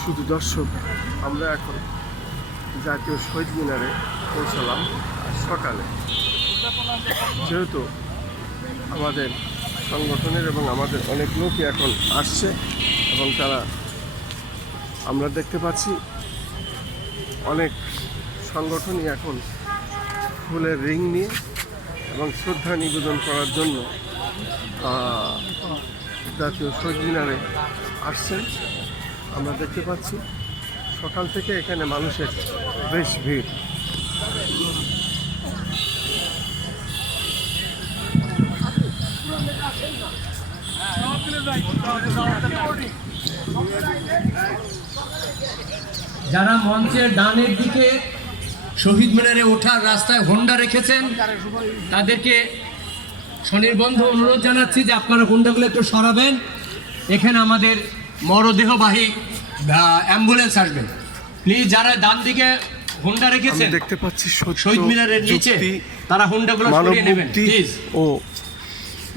শুধু দর্শক, আমরা এখন জাতীয় শহীদ মিনারে পৌঁছালাম সকালে। যেহেতু আমাদের সংগঠনের এবং আমাদের অনেক লোকই এখন আসছে এবং তারা, আমরা দেখতে পাচ্ছি অনেক সংগঠনই এখন ফুলের রিং নিয়ে এবং শ্রদ্ধা নিবেদন করার জন্য জাতীয় শহীদ মিনারে আসছেন। আমরা দেখতে পাচ্ছি সকাল থেকে এখানে মানুষের বেশ ভিড়। যারা মঞ্চের ডানের দিকে শহীদ মিনারে ওঠার রাস্তায় হোন্ডা রেখেছেন তাদেরকে স্বনির্বন্ধ অনুরোধ জানাচ্ছি যে আপনারা হোন্ডাগুলো একটু সরাবেন। এখানে আমাদের মরদেহবাহী অ্যাম্বুলেন্স আসবেন, প্লিজ। যারা ডান দিকে হোন্ডা রেখেছেন দেখতে পাচ্ছি শহীদ মিনারের নিচে, তারা হোন্ডাগুলো সরিয়ে নেবেন প্লিজ। ও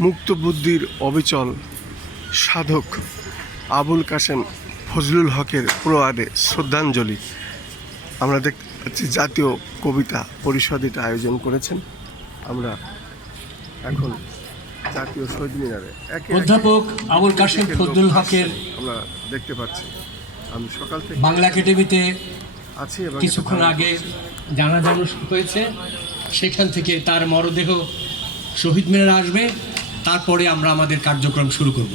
মুক্ত বুদ্ধির অবিচল সাধক আবুল কাশেম ফজলুল হকের প্রয়াণে শ্রদ্ধাঞ্জলি। আমরা দেখতে পাচ্ছি জাতীয় কবিতা পরিষদ এটা আয়োজন করেছেন। আমরা এখন জাতীয় শহীদ মিনারে অধ্যাপক আবুল কাশেম ফজলুল হকের আমরা দেখতে পাচ্ছি। আমি সকাল থেকে বাংলা একাডেমিতে আছি এবং কিছুক্ষণ আগে জানাজা হয়েছে, সেখান থেকে তার মরদেহ শহীদ মিনারে আসবে, তারপরে আমরা আমাদের কার্যক্রম শুরু করব।